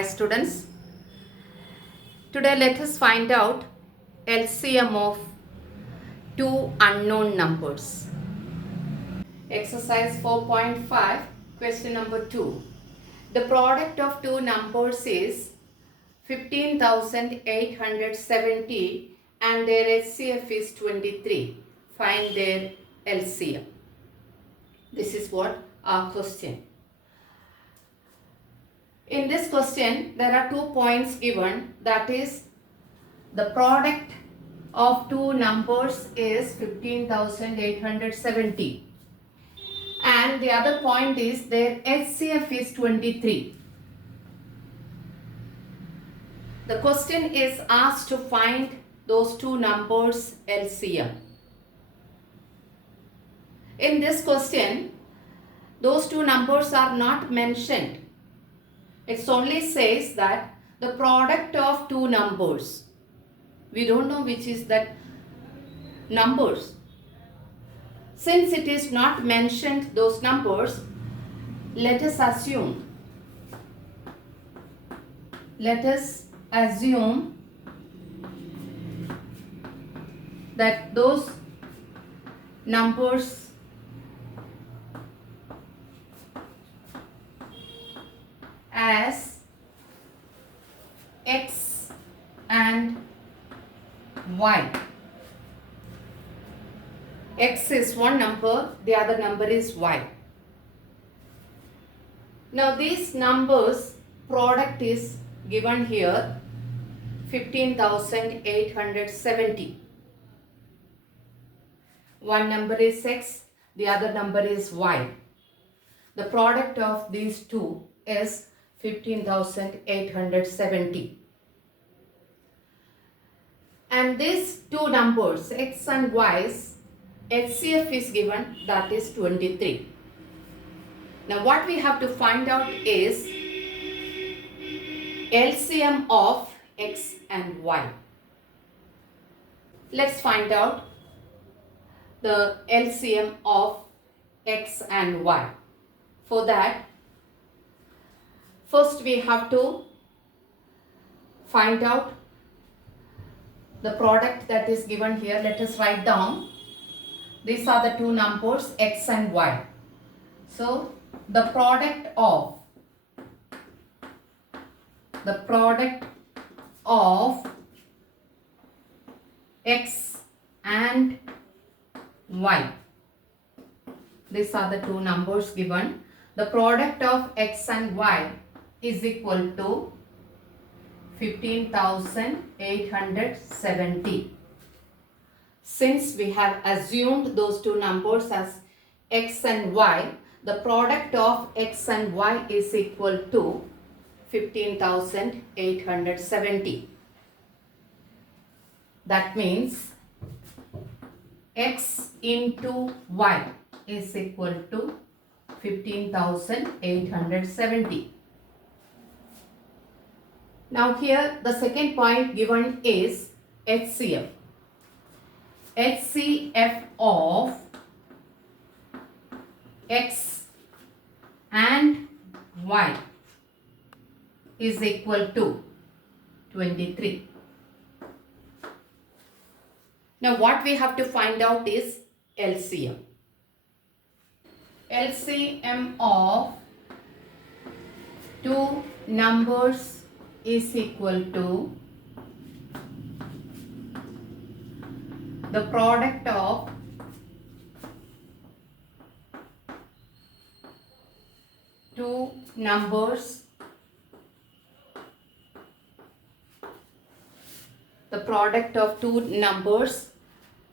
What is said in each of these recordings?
Hi students. Today let us find out LCM of two unknown numbers. Exercise 4.5, question number 2. The product of two numbers is 15,870 and their HCF is 23. Find their LCM. This is what our question. In this question, there are 2 points given, that is the product of two numbers is 15,870 and the other point is their HCF is 23. The question is asked to find those two numbers LCM. In this question, those two numbers are not mentioned. It only says that the product of two numbers. We don't know which is that numbers. Since it is not mentioned those numbers, let us assume that those numbers as X and Y. X is one number, the other number is Y. Now these numbers product is given here 15,870. One number is X, the other number is Y. The product of these two is 15,870. And these two numbers, X and Y's HCF is given, that is 23. Now what we have to find out is LCM of X and Y. Let's find out the LCM of X and Y. For that, first we have to find out the product that is given here. Let us write down. These are the two numbers X and Y. So the product of X and Y. These are the two numbers given. The product of X and Y is equal to 15,870. Since we have assumed those two numbers as X and Y, the product of X and Y is equal to 15,870. That means X into Y is equal to 15,870. Now here the second point given is HCF. HCF of X and Y is equal to 23. Now what we have to find out is LCM. LCM of two numbers is equal to the product of two numbers,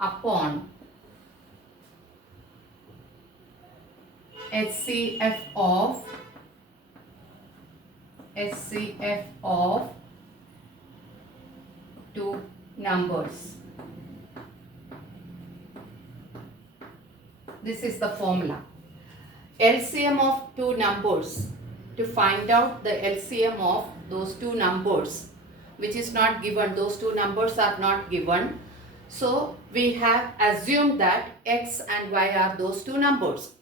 upon HCF of two numbers. This is the formula. LCM of two numbers. To find out the LCM of those two numbers, which is not given, those two numbers are not given. So we have assumed that X and Y are those two numbers.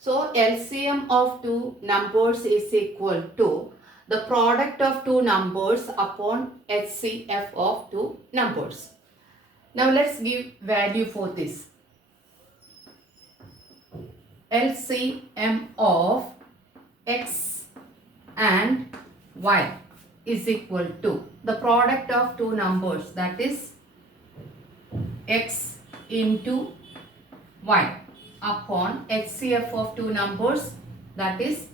So LCM of two numbers is equal to the product of two numbers upon HCF of two numbers. Now let's give value for this. LCM of X and Y is equal to the product of two numbers, that is X into Y upon HCF of two numbers, that is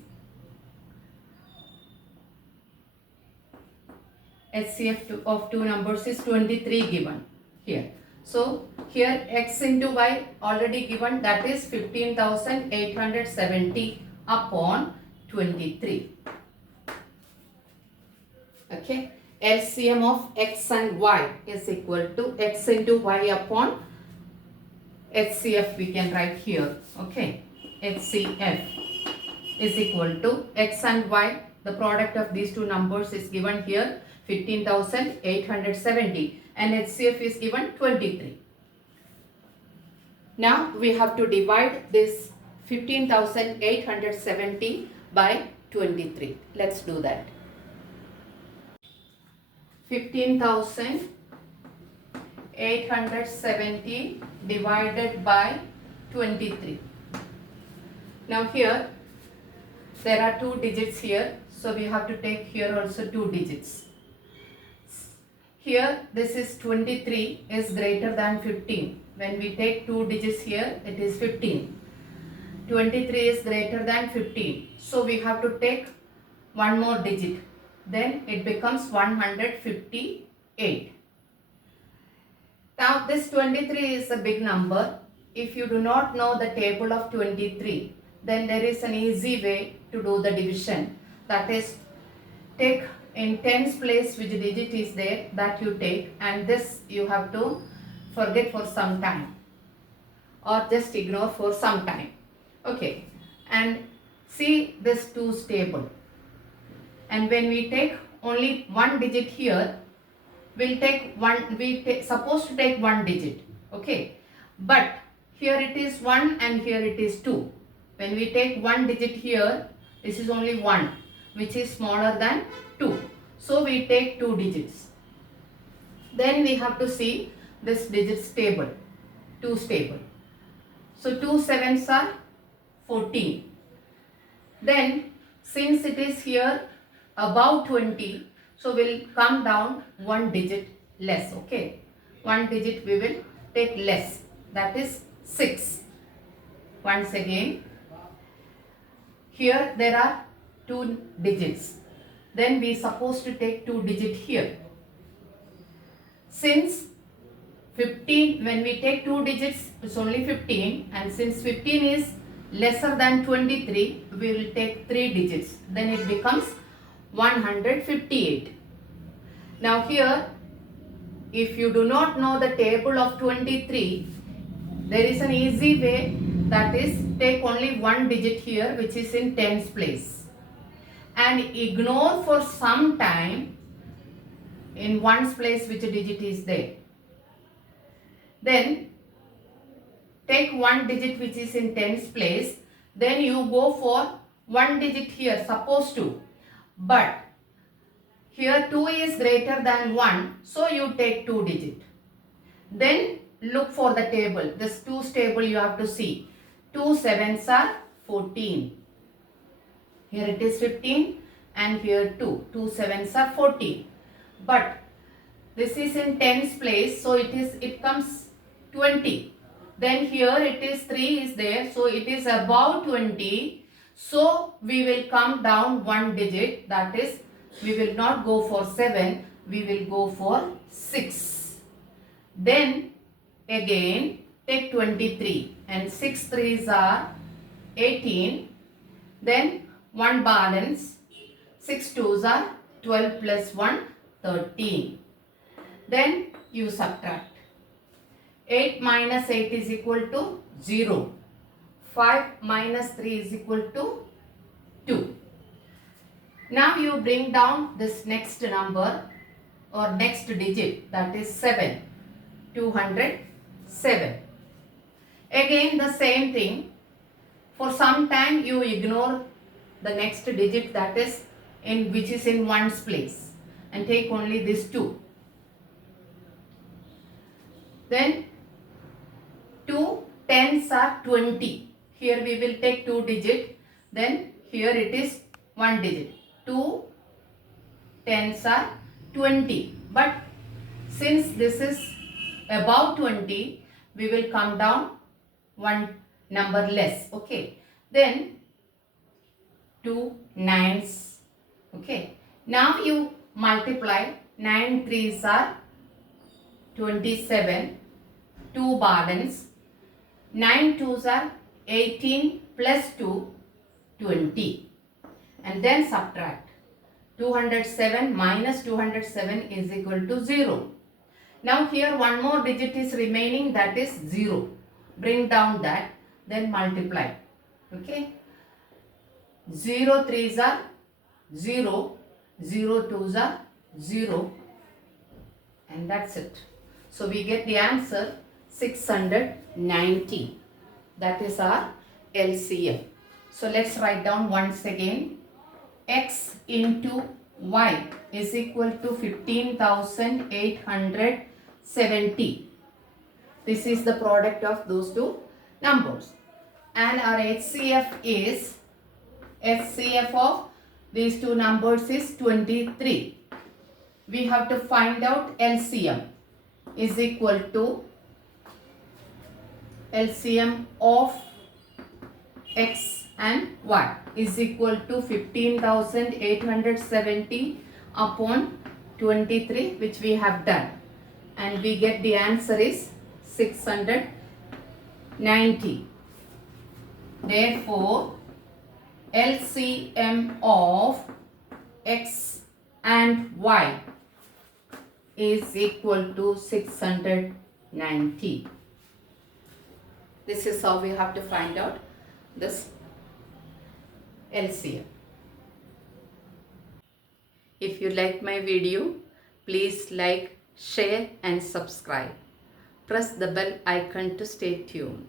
HCF of two numbers is 23 given here. So here X into Y already given, that is 15,870 upon 23. Okay, LCM of X and Y is equal to X into Y upon HCF, we can write here. Okay, HCF is equal to X and Y, the product of these two numbers is given here 15,870 and HCF is given 23. Now we have to divide this 15,870 by 23. Let's do that. 15,870 divided by 23. Now here there are two digits here, so we have to take here also two digits. Here this is 23 is greater than 15. When we take two digits here, it is 15. 23 is greater than 15. So we have to take one more digit. Then it becomes 158. Now this 23 is a big number. If you do not know the table of 23, then there is an easy way to do the division. That is, take in tens place which digit is there, that you take, and this you have to forget for some time or just ignore for some time. Okay, and see this 2's table. And when we take only one digit here, we'll take one, supposed to take one digit, okay, but here it is 1 and here it is 2. When we take one digit here, this is only 1, which is smaller than 2, so we take two digits. Then we have to see this digits table, 2's table. So 2 sevens are 14. Then since it is here above 20, so we'll come down one digit less. Okay, one digit we will take less, that is 6. Once again, here there are two digits, then we supposed to take two digit here. Since 15, when we take two digits, it's only 15, and since 15 is lesser than 23, we will take three digits, then it becomes 158. Now here, if you do not know the table of 23, there is an easy way, that is, take only one digit here which is in tens place and ignore for some time in ones place which digit is there. Then take one digit which is in tens place, then you go for one digit here, supposed to, but here 2 is greater than 1, so you take two digit. Then look for the table, this 2's table you have to see. 2 sevens are 14. Here it is 15 and here 2. 2 sevens are 14. But this is in tens place, so it comes 20. Then here it is 3 is there, so it is above 20. So we will come down one digit, that is, we will not go for 7, we will go for 6. Then again take 23 and 6 3's are 18. Then one balance, 6 2's are 12 plus 1 13. Then you subtract. 8 minus 8 is equal to 0. 5 minus 3 is equal to 2. Now you bring down this next number or next digit, that is 7. 207. Again the same thing. For some time you ignore the next digit, that is which is in ones place, and take only this 2. Then 2 tens are 20. Here we will take 2 digit. Then here it is 1 digit. 2 tens are 20. But since this is above 20, we will come down one number less. Okay. Then 2 nines. Okay. Now you multiply. 9 threes are 27. 2 balance. 9 twos are 18 plus 2, 20. And then subtract. 207 minus 207 is equal to 0. Now here one more digit is remaining, that is 0. Bring down that, then multiply. Okay. 0 threes are 0. 0 twos are 0. And that's it. So we get the answer 690. That is our LCM. So let's write down once again. X into Y is equal to 15,870. This is the product of those two numbers. And our HCF of these two numbers is 23. We have to find out LCM is equal to LCM of X and Y is equal to 15,870 upon 23, which we have done, and we get the answer is 690. Therefore, LCM of X and Y is equal to 690. This is how we have to find out this LCM. If you like my video, please like, share and subscribe. Press the bell icon to stay tuned.